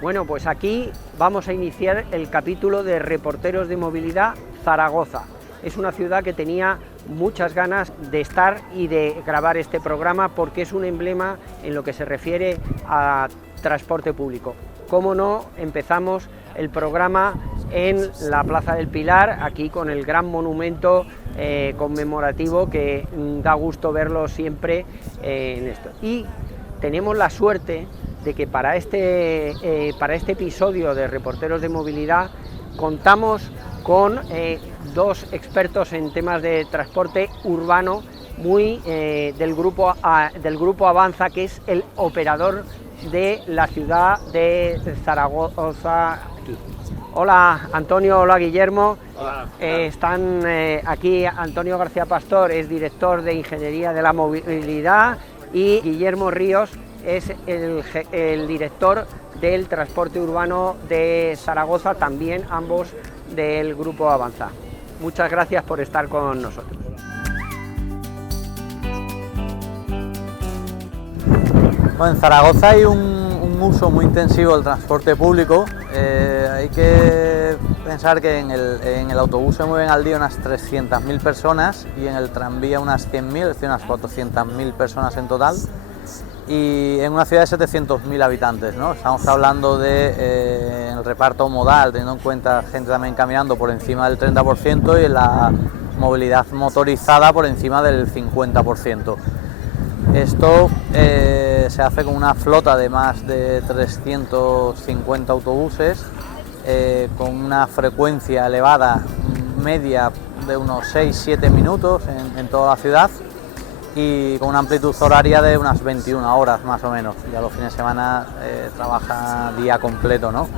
Bueno, pues aquí vamos a iniciar el capítulo de Reporteros de Movilidad Zaragoza. Es una ciudad que tenía muchas ganas de estar y de grabar este programa porque es un emblema en lo que se refiere a transporte público. Cómo no, empezamos el programa en la Plaza del Pilar, aquí con el gran monumento conmemorativo que da gusto verlo siempre en esto. Y tenemos la suerte de que para este episodio de Reporteros de Movilidad contamos con dos expertos en temas de transporte urbano muy del grupo Avanza, que es el operador de la ciudad de Zaragoza aquí. Hola Antonio, hola Guillermo. Hola. Están aquí Antonio García Pastor, es director de Ingeniería de la Movilidad, y Guillermo Ríos es el director del transporte urbano de Zaragoza, también ambos del grupo Avanza. Muchas gracias por estar con nosotros. Bueno, en Zaragoza hay un uso muy intensivo del transporte público. Hay que pensar que en el autobús se mueven al día unas 300.000 personas y en el tranvía unas 100.000, es decir, unas 400.000 personas en total. Y en una ciudad de 700.000 habitantes, ¿no? Estamos hablando de el reparto modal, teniendo en cuenta gente también caminando por encima del 30% y la movilidad motorizada por encima del 50%. Esto se hace con una flota de más de 350 autobuses, con una frecuencia elevada media de unos 6-7 minutos en toda la ciudad, y con una amplitud horaria de unas 21 horas más o menos. Ya los fines de semana trabaja día completo, ¿no?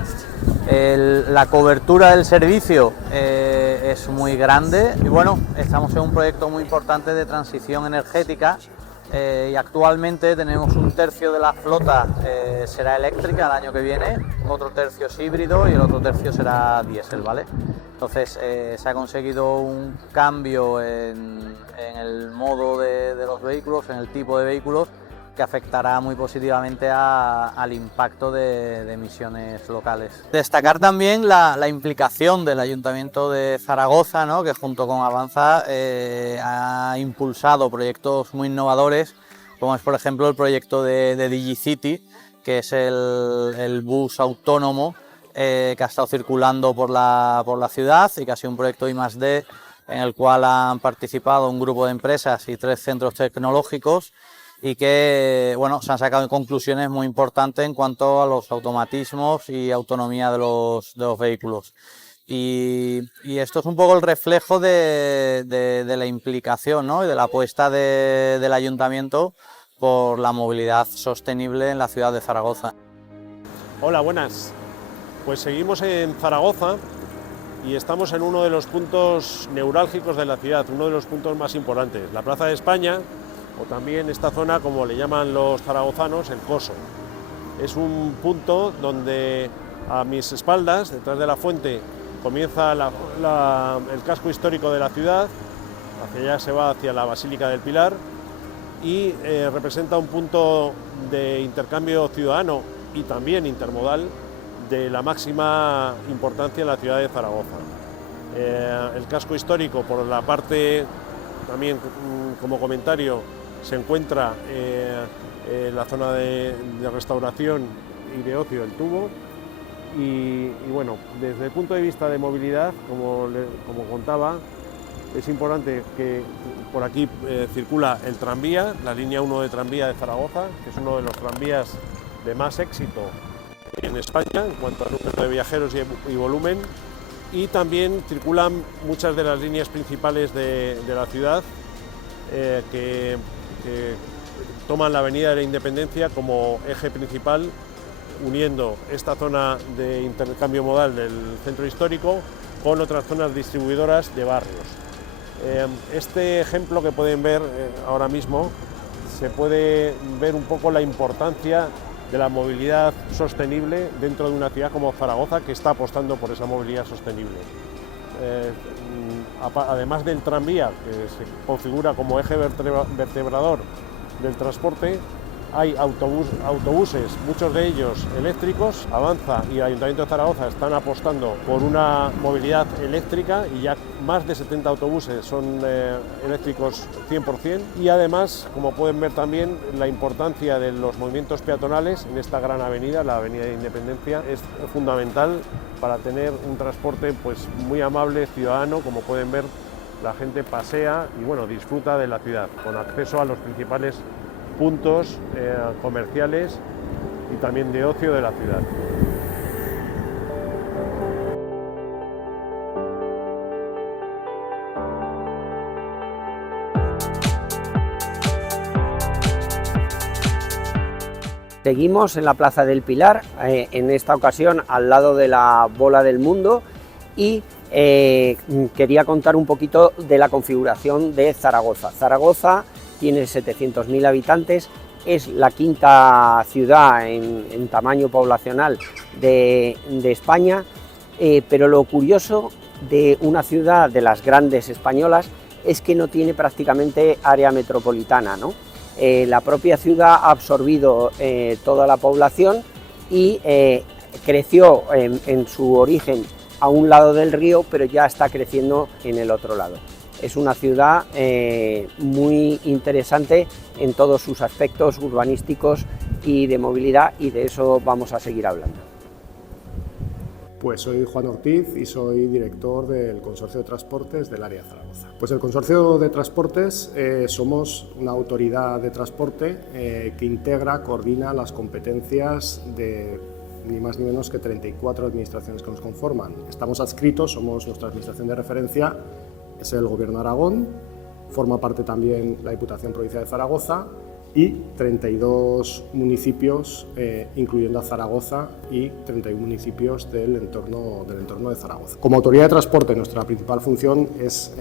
La cobertura del servicio es muy grande y bueno, estamos en un proyecto muy importante de transición energética, y actualmente tenemos un tercio de la flota será eléctrica el año que viene, otro tercio es híbrido y el otro tercio será diésel, ¿vale? Entonces se ha conseguido un cambio en el modo de los vehículos, en el tipo de vehículos, que afectará muy positivamente al impacto de emisiones locales. Destacar también la implicación del Ayuntamiento de Zaragoza, ¿no? Que junto con Avanza ha impulsado proyectos muy innovadores, como es por ejemplo el proyecto de DigiCity, que es el bus autónomo que ha estado circulando por la ciudad y que ha sido un proyecto I+D en el cual han participado un grupo de empresas y 3 centros tecnológicos, y que bueno, se han sacado conclusiones muy importantes en cuanto a los automatismos y autonomía de los vehículos. Y esto es un poco el reflejo de la implicación, ¿no? Y de la apuesta del ayuntamiento por la movilidad sostenible en la ciudad de Zaragoza. Hola, buenas. Pues seguimos en Zaragoza y estamos en uno de los puntos neurálgicos de la ciudad, uno de los puntos más importantes, la Plaza de España, o también esta zona, como le llaman los zaragozanos, el Coso. Es un punto donde a mis espaldas, detrás de la fuente, comienza el casco histórico de la ciudad, hacia allá se va hacia la Basílica del Pilar, y representa un punto de intercambio ciudadano y también intermodal de la máxima importancia en la ciudad de Zaragoza. El casco histórico, por la parte, también como comentario, se encuentra la zona de restauración y de ocio del Tubo, y bueno, desde el punto de vista de movilidad, como contaba, es importante que por aquí circula el tranvía, la línea 1 de tranvía de Zaragoza, que es uno de los tranvías de más éxito en España en cuanto a número de viajeros y volumen, y también circulan muchas de las líneas principales de la ciudad que toman la Avenida de la Independencia como eje principal, uniendo esta zona de intercambio modal del centro histórico con otras zonas distribuidoras de barrios. Este ejemplo que pueden ver ahora mismo, se puede ver un poco la importancia de la movilidad sostenible dentro de una ciudad como Zaragoza, que está apostando por esa movilidad sostenible. Además del tranvía, que se configura como eje vertebrador del transporte, hay autobuses, muchos de ellos eléctricos. Avanza y el Ayuntamiento de Zaragoza están apostando por una movilidad eléctrica y ya más de 70 autobuses son eléctricos 100%. Y además, como pueden ver también, la importancia de los movimientos peatonales en esta gran avenida, la Avenida de Independencia, es fundamental para tener un transporte pues, muy amable, ciudadano. Como pueden ver, la gente pasea y bueno, disfruta de la ciudad, con acceso a los principales puntos comerciales y también de ocio de la ciudad. Seguimos en la Plaza del Pilar, en esta ocasión al lado de la Bola del Mundo, y quería contar un poquito de la configuración de Zaragoza. Zaragoza tiene 700.000 habitantes, es la quinta ciudad en tamaño poblacional de España, pero lo curioso de una ciudad de las grandes españolas es que no tiene prácticamente área metropolitana, ¿no? La propia ciudad ha absorbido toda la población y creció en su origen a un lado del río, pero ya está creciendo en el otro lado. Es una ciudad muy interesante en todos sus aspectos urbanísticos y de movilidad, y de eso vamos a seguir hablando. Pues soy Juan Ortiz y soy director del Consorcio de Transportes del área de Zaragoza. Pues el Consorcio de Transportes somos una autoridad de transporte que integra, coordina las competencias de ni más ni menos que 34 administraciones que nos conforman. Estamos adscritos, somos nuestra administración de referencia, es el Gobierno de Aragón, forma parte también la Diputación Provincial de Zaragoza y 32 municipios, incluyendo a Zaragoza, y 31 municipios del entorno de Zaragoza. Como autoridad de transporte, nuestra principal función es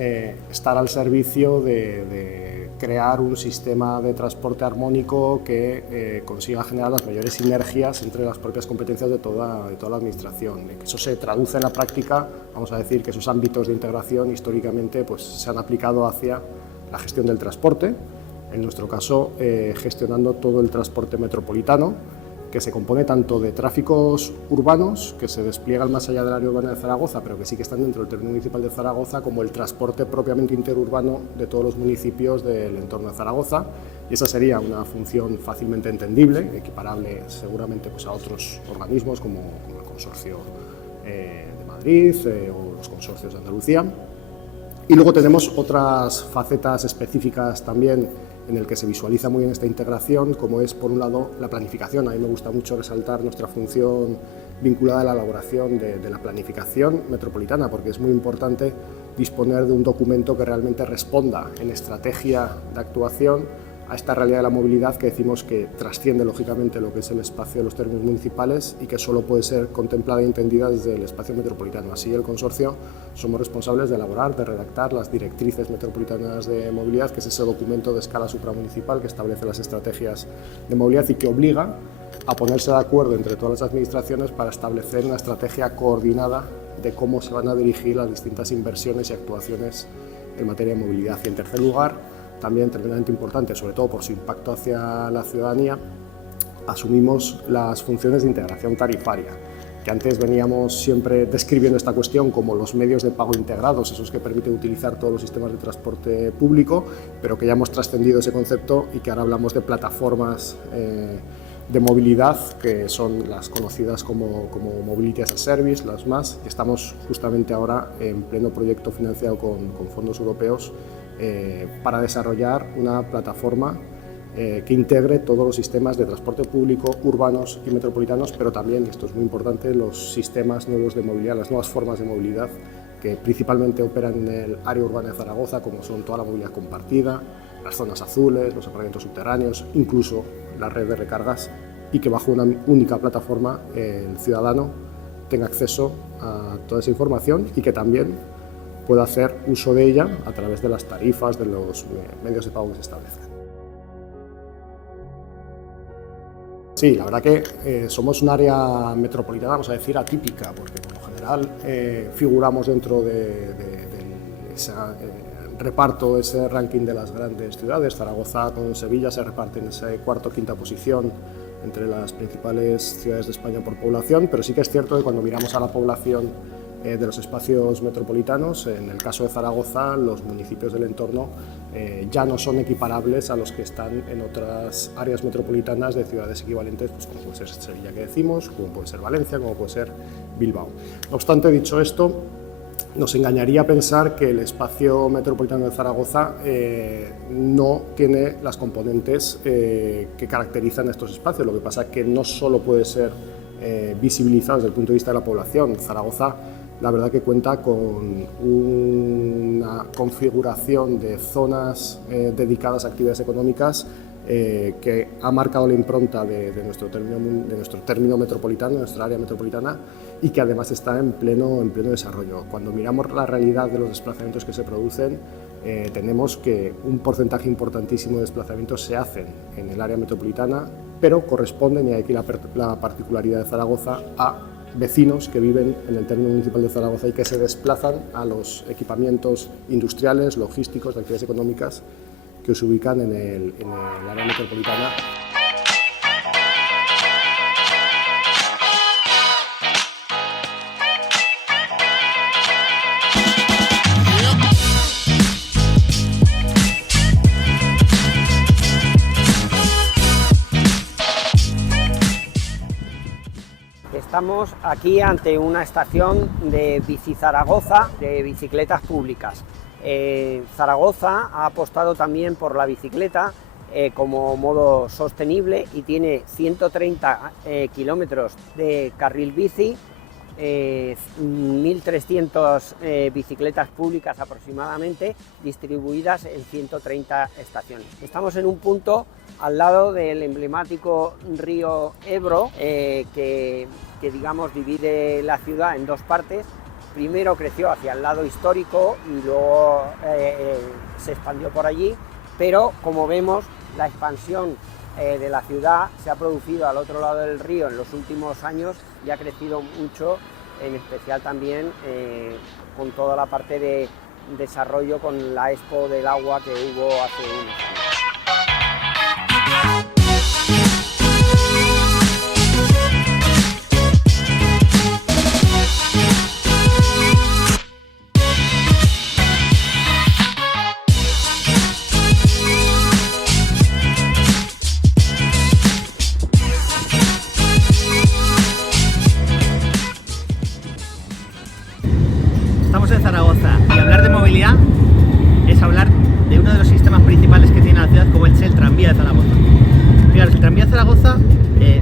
estar al servicio de crear un sistema de transporte armónico que consiga generar las mayores sinergias entre las propias competencias de toda la administración. Que eso se traduce en la práctica, vamos a decir que esos ámbitos de integración históricamente pues, se han aplicado hacia la gestión del transporte, en nuestro caso gestionando todo el transporte metropolitano, que se compone tanto de tráficos urbanos, que se despliegan más allá del área urbana de Zaragoza, pero que sí que están dentro del término municipal de Zaragoza, como el transporte propiamente interurbano de todos los municipios del entorno de Zaragoza. Y esa sería una función fácilmente entendible, equiparable seguramente pues, a otros organismos como el Consorcio de Madrid o los consorcios de Andalucía. Y luego tenemos otras facetas específicas también en el que se visualiza muy bien esta integración, como es, por un lado, la planificación. A mí me gusta mucho resaltar nuestra función vinculada a la elaboración de la planificación metropolitana, porque es muy importante disponer de un documento que realmente responda en estrategia de actuación a esta realidad de la movilidad que decimos que trasciende lógicamente lo que es el espacio de los términos municipales y que solo puede ser contemplada e entendida desde el espacio metropolitano. Así, el consorcio somos responsables de elaborar, de redactar las directrices metropolitanas de movilidad, que es ese documento de escala supramunicipal que establece las estrategias de movilidad y que obliga a ponerse de acuerdo entre todas las administraciones para establecer una estrategia coordinada de cómo se van a dirigir las distintas inversiones y actuaciones en materia de movilidad. Y en tercer lugar, también tremendamente importante, sobre todo por su impacto hacia la ciudadanía, asumimos las funciones de integración tarifaria, que antes veníamos siempre describiendo esta cuestión como los medios de pago integrados, esos que permiten utilizar todos los sistemas de transporte público, pero que ya hemos trascendido ese concepto y que ahora hablamos de plataformas de movilidad, que son las conocidas como Mobility as a Service, las más, que estamos justamente ahora en pleno proyecto financiado con fondos europeos para desarrollar una plataforma que integre todos los sistemas de transporte público, urbanos y metropolitanos, pero también, y esto es muy importante, los sistemas nuevos de movilidad, las nuevas formas de movilidad que principalmente operan en el área urbana de Zaragoza, como son toda la movilidad compartida, las zonas azules, los aparcamientos subterráneos, incluso la red de recargas, y que bajo una única plataforma el ciudadano tenga acceso a toda esa información y que también pueda hacer uso de ella a través de las tarifas, de los medios de pago que se establecen. Sí, la verdad que somos un área metropolitana, vamos a decir, atípica, porque por lo general figuramos dentro de esa reparto ese ranking de las grandes ciudades. Zaragoza con Sevilla se reparten esa cuarta o quinta posición entre las principales ciudades de España por población, pero sí que es cierto que cuando miramos a la población de los espacios metropolitanos, en el caso de Zaragoza, los municipios del entorno ya no son equiparables a los que están en otras áreas metropolitanas de ciudades equivalentes, pues como puede ser Sevilla, que decimos, como puede ser Valencia, como puede ser Bilbao. No obstante, dicho esto, nos engañaría pensar que el espacio metropolitano de Zaragoza no tiene las componentes que caracterizan estos espacios. Lo que pasa es que no solo puede ser visibilizado desde el punto de vista de la población. Zaragoza, la verdad que cuenta con una configuración de zonas dedicadas a actividades económicas que ha marcado la impronta de nuestro término metropolitano, de nuestra área metropolitana, y que además está en pleno desarrollo. Cuando miramos la realidad de los desplazamientos que se producen, tenemos que un porcentaje importantísimo de desplazamientos se hacen en el área metropolitana, pero corresponden, y aquí la particularidad de Zaragoza, a vecinos que viven en el término municipal de Zaragoza y que se desplazan a los equipamientos industriales, logísticos, de actividades económicas que se ubican en el área metropolitana. Estamos aquí ante una estación de Bici Zaragoza, de bicicletas públicas. Zaragoza ha apostado también por la bicicleta como modo sostenible y tiene 130 kilómetros de carril bici, 1.300 bicicletas públicas aproximadamente, distribuidas en 130 estaciones. Estamos en un punto al lado del emblemático río Ebro, que digamos divide la ciudad en dos partes. Primero creció hacia el lado histórico y luego se expandió por allí, pero como vemos, la expansión de la ciudad se ha producido al otro lado del río en los últimos años y ha crecido mucho, en especial también con toda la parte de desarrollo con la Expo del Agua que hubo hace unos años. Estamos en Zaragoza y hablar de movilidad es hablar de uno de los sistemas principales que tiene la ciudad, como es el tranvía de Zaragoza. Fijaros, el tranvía de Zaragoza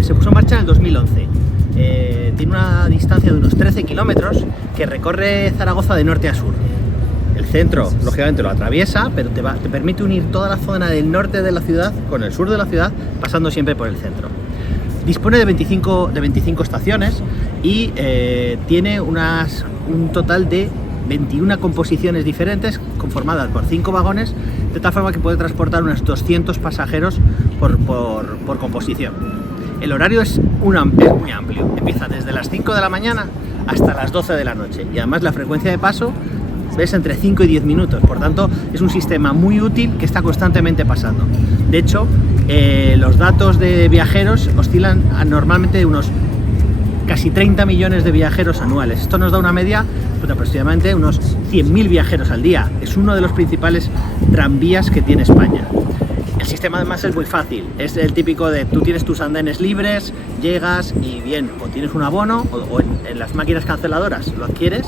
se puso en marcha en el 2011. Tiene una distancia de unos 13 kilómetros que recorre Zaragoza de norte a sur. El centro, lógicamente, lo atraviesa, pero te permite unir toda la zona del norte de la ciudad con el sur de la ciudad, pasando siempre por el centro. Dispone de 25 estaciones y tiene un total de 21 composiciones diferentes conformadas por 5 vagones, de tal forma que puede transportar unos 200 pasajeros por composición. El horario es muy amplio, empieza desde las 5 de la mañana hasta las 12 de la noche y además la frecuencia de paso es entre 5 y 10 minutos, por tanto es un sistema muy útil que está constantemente pasando. De hecho, los datos de viajeros oscilan normalmente de unos casi 30 millones de viajeros anuales. Esto nos da una media de aproximadamente unos 100.000 viajeros al día. Es uno de los principales tranvías que tiene España. El sistema además es muy fácil, es el típico de tú tienes tus andenes libres, llegas y bien, o tienes un abono o en las máquinas canceladoras lo adquieres,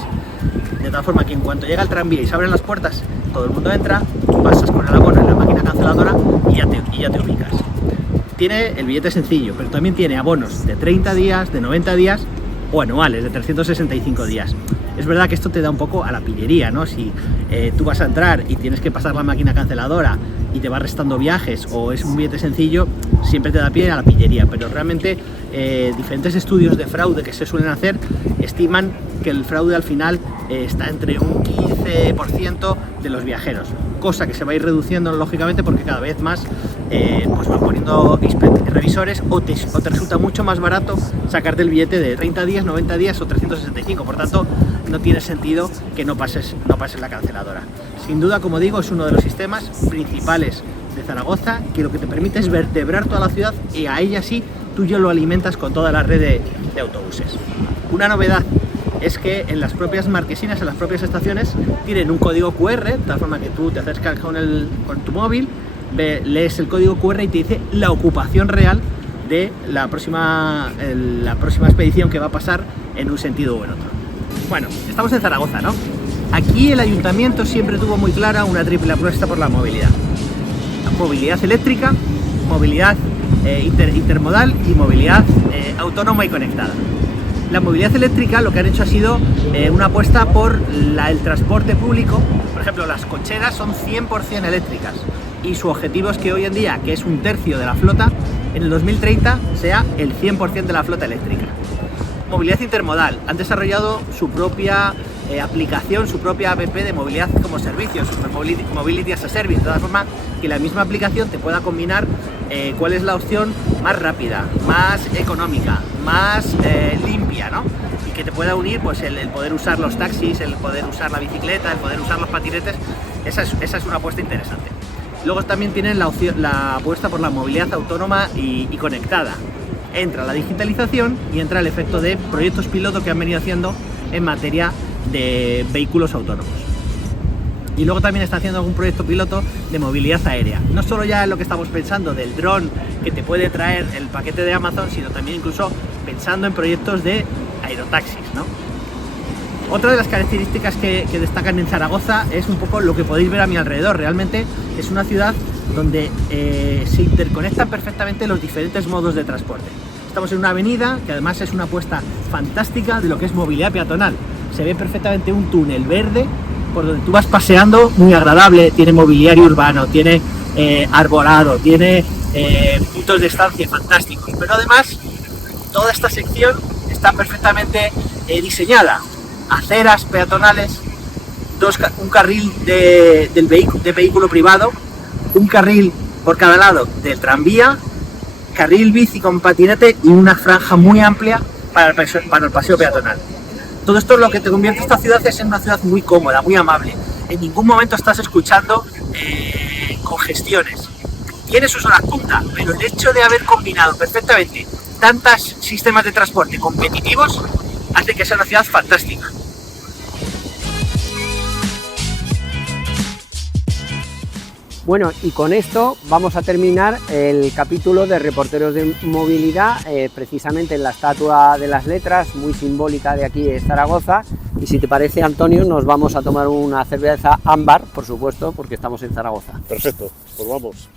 de tal forma que en cuanto llega el tranvía y se abren las puertas, todo el mundo entra, tú pasas con el abono en la máquina canceladora y ya te ubicas. Tiene el billete sencillo, pero también tiene abonos de 30 días, de 90 días o anuales de 365 días. Es verdad que esto te da un poco a la pillería, ¿no? Si tú vas a entrar y tienes que pasar la máquina canceladora y te va restando viajes o es un billete sencillo, siempre te da pie a la pillería, pero realmente diferentes estudios de fraude que se suelen hacer estiman que el fraude al final está entre un 15% de los viajeros, cosa que se va a ir reduciendo lógicamente porque cada vez más pues van poniendo revisores o te resulta mucho más barato sacarte el billete de 30 días, 90 días o 365, por tanto no tiene sentido que no pases la canceladora. Sin duda, como digo, es uno de los sistemas principales de Zaragoza, que lo que te permite es vertebrar toda la ciudad, y a ella sí tú ya lo alimentas con toda la red de autobuses. Una novedad es que en las propias marquesinas, en las propias estaciones, tienen un código QR, de tal forma que tú te acercas con tu móvil, lees el código QR y te dice la ocupación real de la próxima expedición que va a pasar en un sentido o en otro. Bueno, estamos en Zaragoza, ¿no? Aquí el ayuntamiento siempre tuvo muy clara una triple apuesta por la movilidad. La movilidad eléctrica, movilidad intermodal y movilidad autónoma y conectada. La movilidad eléctrica lo que han hecho ha sido una apuesta por el transporte público. Por ejemplo, las cocheras son 100% eléctricas y su objetivo es que hoy en día, que es 1/3 de la flota, en el 2030 sea el 100% de la flota eléctrica. Movilidad intermodal. Han desarrollado su propia aplicación, su propia app de movilidad como servicio, Mobility as a Service, de tal forma que la misma aplicación te pueda combinar cuál es la opción más rápida, más económica, más limpia, ¿no? Y que te pueda unir pues el poder usar los taxis, el poder usar la bicicleta, el poder usar los patinetes. Esa es una apuesta interesante. Luego también tienen la apuesta por la movilidad autónoma y conectada. Entra la digitalización y entra el efecto de proyectos piloto que han venido haciendo en materia de vehículos autónomos. Y luego también está haciendo algún proyecto piloto de movilidad aérea. No solo ya en lo que estamos pensando del dron que te puede traer el paquete de Amazon, sino también incluso pensando en proyectos de aerotaxis, ¿no? Otra de las características que destacan en Zaragoza es un poco lo que podéis ver a mi alrededor. Realmente es una ciudad donde se interconectan perfectamente los diferentes modos de transporte. Estamos en una avenida que además es una apuesta fantástica de lo que es movilidad peatonal. Se ve perfectamente un túnel verde por donde tú vas paseando, muy agradable, tiene mobiliario urbano, tiene arbolado, tiene puntos de estancia fantásticos, pero además toda esta sección está perfectamente diseñada. Aceras peatonales, un carril de vehículo privado, un carril por cada lado del tranvía, carril bici con patinete y una franja muy amplia para el paseo peatonal. Todo esto es lo que te convierte esta ciudad en una ciudad muy cómoda, muy amable. En ningún momento estás escuchando congestiones. Tiene sus horas punta, pero el hecho de haber combinado perfectamente tantos sistemas de transporte competitivos hace que sea una ciudad fantástica. Bueno, y con esto vamos a terminar el capítulo de Reporteros de Movilidad, precisamente en la Estatua de las Letras, muy simbólica de aquí de Zaragoza. Y si te parece, Antonio, nos vamos a tomar una cerveza ámbar, por supuesto, porque estamos en Zaragoza. Perfecto, pues vamos.